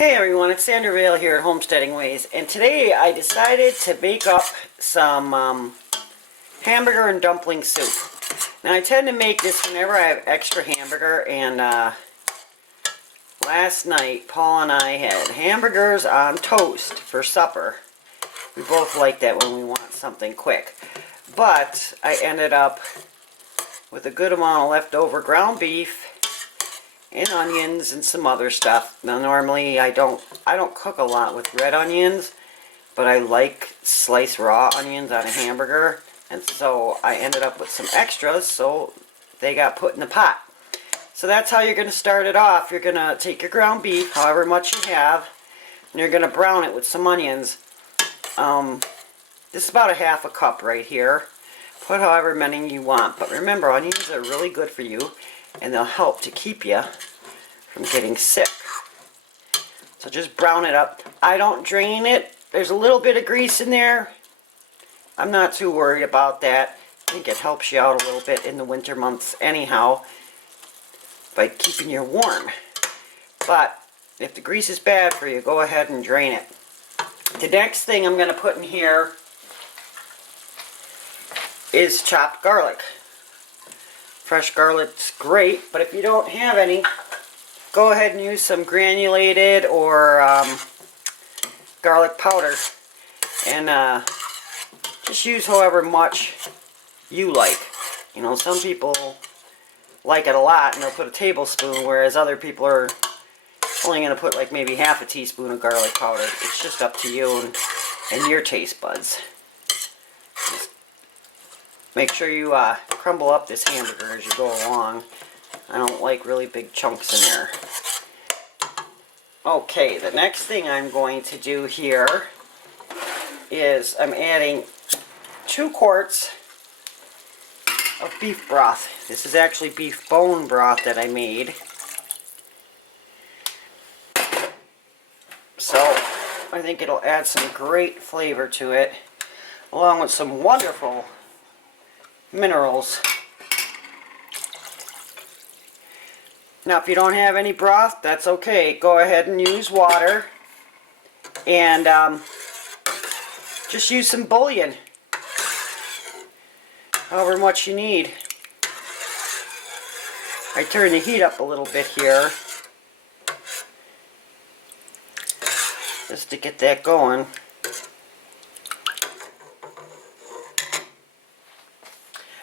Hey everyone, it's Sandra Vale here at Homesteading Ways, and today I decided to make up some hamburger and dumpling soup. Now I tend to make this whenever I have extra hamburger, and last night Paul and I had hamburgers on toast for supper. We both like that when we want something quick. But I ended up with a good amount of leftover ground beef and onions and some other stuff. Now normally I don't cook a lot with red onions, but I like sliced raw onions on a hamburger, and so I ended up with some extras, so they got put in the pot. So that's how you're going to start it off. You're going to take your ground beef, however much you have, and you're going to brown it with some onions. This is about a half a cup right here. Put however many you want, but remember, onions are really good for you, and they'll help to keep you from getting sick. So just brown it up. I don't drain it. There's a little bit of grease in there. I'm not too worried about that. I think it helps you out a little bit in the winter months anyhow by keeping you warm. But if the grease is bad for you, go ahead and drain it. The next thing I'm going to put in here is chopped garlic. Fresh garlic's great, but if you don't have any, go ahead and use some granulated or garlic powder, and just use however much you like. You know, some people like it a lot and they'll put a tablespoon, whereas other people are only going to put like maybe half a teaspoon of garlic powder. It's just up to you and your taste buds. Just make sure you crumble up this hamburger as you go along. I don't like really big chunks in there. Okay, the next thing I'm going to do here is I'm adding 2 quarts of beef broth. This is actually beef bone broth that I made. So I think it'll add some great flavor to it, along with some wonderful minerals. Now if you don't have any broth, that's okay. Go ahead and use water, and just use some bouillon, however much you need. I turn the heat up a little bit here just to get that going.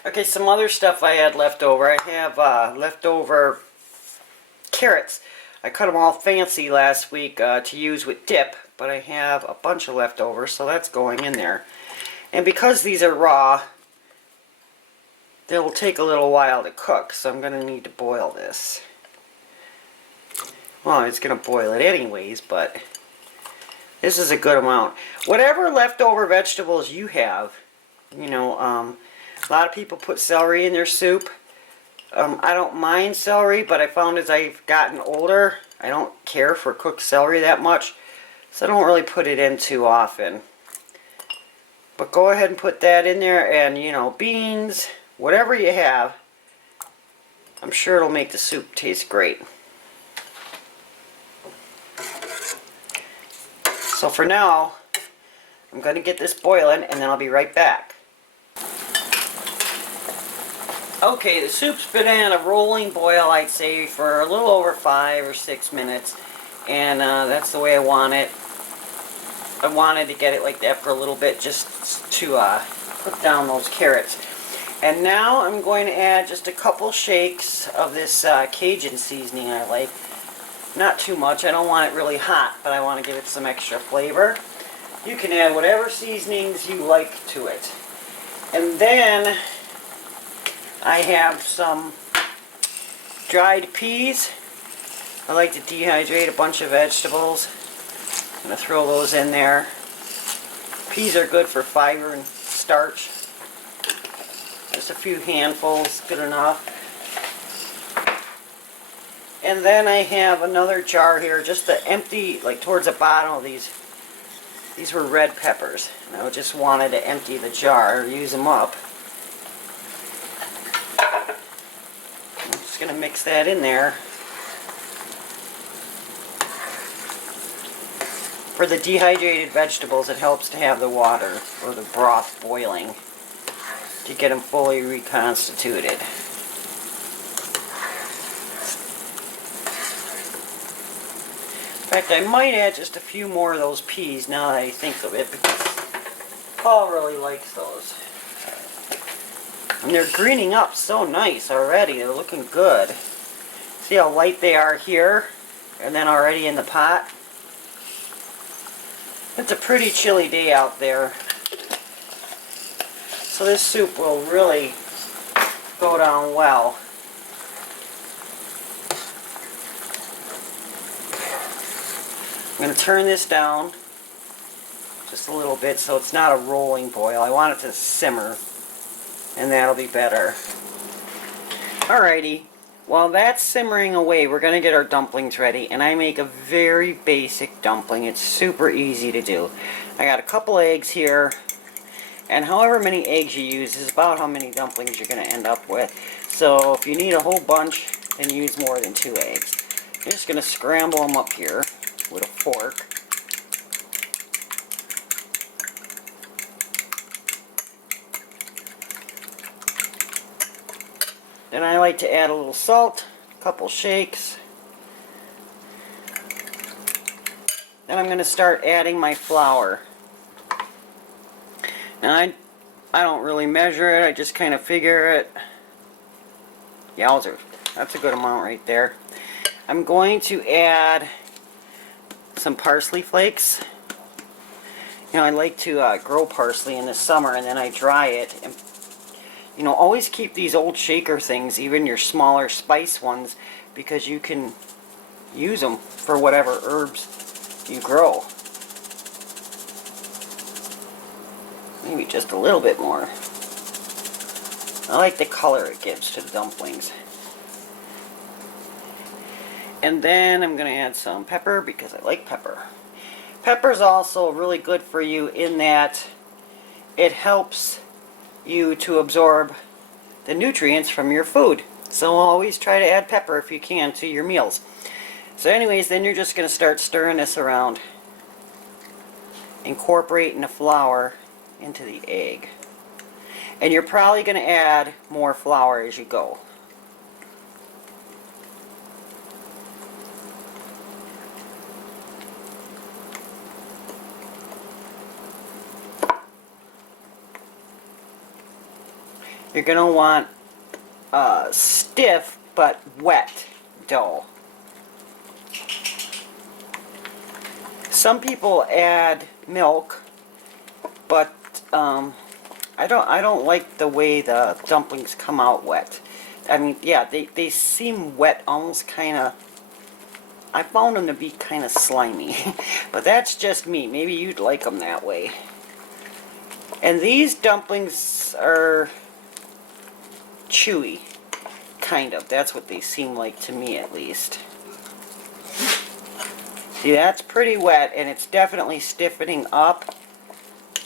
Okay, some other stuff I had left over. I have leftover carrots. I cut them all fancy last week to use with dip, but I have a bunch of leftovers, so that's going in there. And because these are raw, they'll take a little while to cook, so I'm going to need to boil this. Well, it's going to boil it anyways, but this is a good amount. Whatever leftover vegetables you have, you know, a lot of people put celery in their soup. I don't mind celery, but I found as I've gotten older, I don't care for cooked celery that much, so I don't really put it in too often. But go ahead and put that in there, and you know, beans, whatever you have, I'm sure it'll make the soup taste great. So for now, I'm going to get this boiling, and then I'll be right back. Okay, the soup's been in a rolling boil, I'd say, for a little over 5 or 6 minutes, and that's the way I want it. I wanted to get it like that for a little bit, just to put down those carrots. And now I'm going to add just a couple shakes of this Cajun seasoning I like. Not too much, I don't want it really hot, but I want to give it some extra flavor. You can add whatever seasonings you like to it. And then I have some dried peas. I like to dehydrate a bunch of vegetables. I'm going to throw those in there. Peas are good for fiber and starch. Just a few handfuls, good enough. And then I have another jar here, just to empty, like towards the bottom of these. These were red peppers, and I just wanted to empty the jar, use them up. I'm just going to mix that in there. For the dehydrated vegetables, it helps to have the water or the broth boiling to get them fully reconstituted. In fact, I might add just a few more of those peas now that I think of it, because Paul really likes those. And they're greening up so nice already. They're looking good. See how light they are here and then already in the pot? It's a pretty chilly day out there. So this soup will really go down well. I'm going to turn this down just a little bit so it's not a rolling boil. I want it to simmer, and that'll be better. Alrighty, while that's simmering away, we're going to get our dumplings ready, and I make a very basic dumpling. It's super easy to do. I got a couple eggs here, and however many eggs you use is about how many dumplings you're going to end up with. So if you need a whole bunch, then use more than 2 eggs. I'm just going to scramble them up here with a fork. Then I like to add a little salt, a couple shakes. Then I'm going to start adding my flour. Now I don't really measure it, I just kind of figure it. Yowzer, that's a good amount right there. I'm going to add some parsley flakes. You know, I like to grow parsley in the summer, and then I dry it. And, you know, always keep these old shaker things, even your smaller spice ones, because you can use them for whatever herbs you grow. Maybe just a little bit more. I like the color it gives to the dumplings. And then I'm going to add some pepper because I like pepper. Pepper's also really good for you in that it helps you to absorb the nutrients from your food. So always try to add pepper if you can to your meals. So anyways, then you're just going to start stirring this around, incorporating the flour into the egg. And you're probably going to add more flour as you go. You're going to want stiff but wet dough. Some people add milk, but I don't like the way the dumplings come out wet. I mean, yeah, they seem wet, almost kind of. I found them to be kind of slimy, but that's just me. Maybe you'd like them that way. And these dumplings are chewy, kind of. That's what they seem like to me, at least. See, that's pretty wet, and it's definitely stiffening up,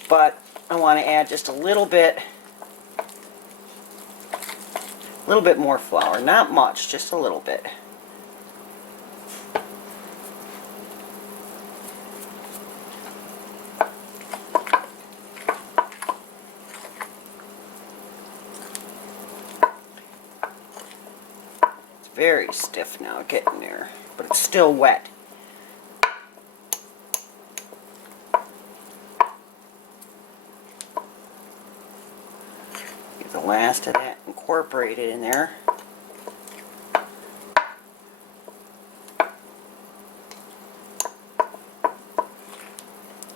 but I want to add just a little bit more flour. Not much, just a little bit. Very stiff now, getting there, but it's still wet. Get the last of that incorporated in there.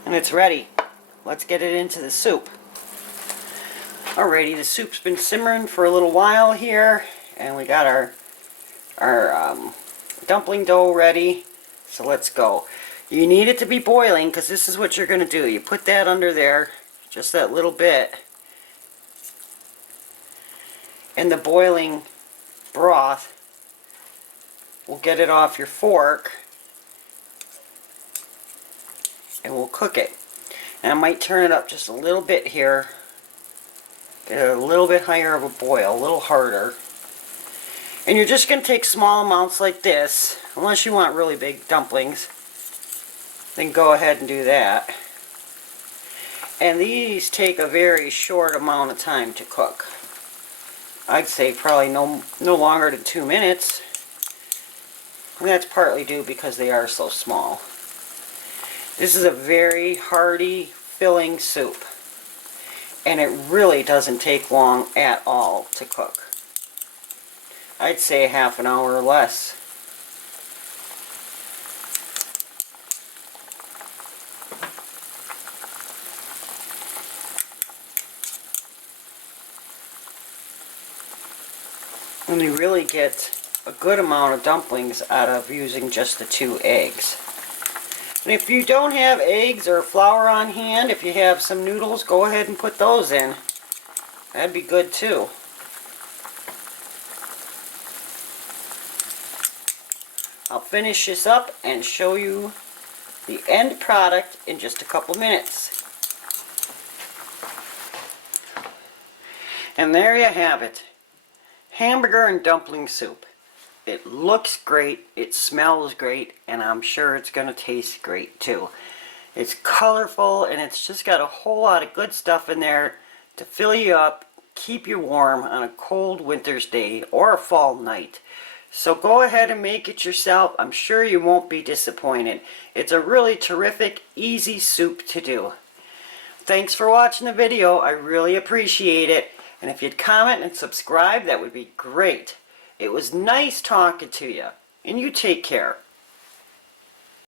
And it's ready. Let's get it into the soup. Alrighty, the soup's been simmering for a little while here, and we got our dumpling dough ready, so let's go. You need it to be boiling, because this is what you're going to do. You put that under there, just that little bit, and the boiling broth will get it off your fork, and we'll cook it. And I might turn it up just a little bit here, get it a little bit higher of a boil, a little harder. And you're just going to take small amounts like this, unless you want really big dumplings. then go ahead and do that. And these take a very short amount of time to cook. I'd say probably no longer than 2 minutes. And that's partly due because they are so small. This is a very hearty, filling soup. And it really doesn't take long at all to cook. I'd say half an hour or less. And you really get a good amount of dumplings out of using just the 2 eggs. And if you don't have eggs or flour on hand, if you have some noodles, go ahead and put those in. That'd be good too. I'll finish this up and show you the end product in just a couple minutes. And there you have it. Hamburger and dumpling soup. It looks great, it smells great, and I'm sure it's going to taste great too. It's colorful and it's just got a whole lot of good stuff in there to fill you up, keep you warm on a cold winter's day or a fall night. So go ahead and make it yourself. I'm sure you won't be disappointed. It's a really terrific, easy soup to do. Thanks for watching the video. I really appreciate it. And if you'd comment and subscribe, that would be great. It was nice talking to you. And you take care.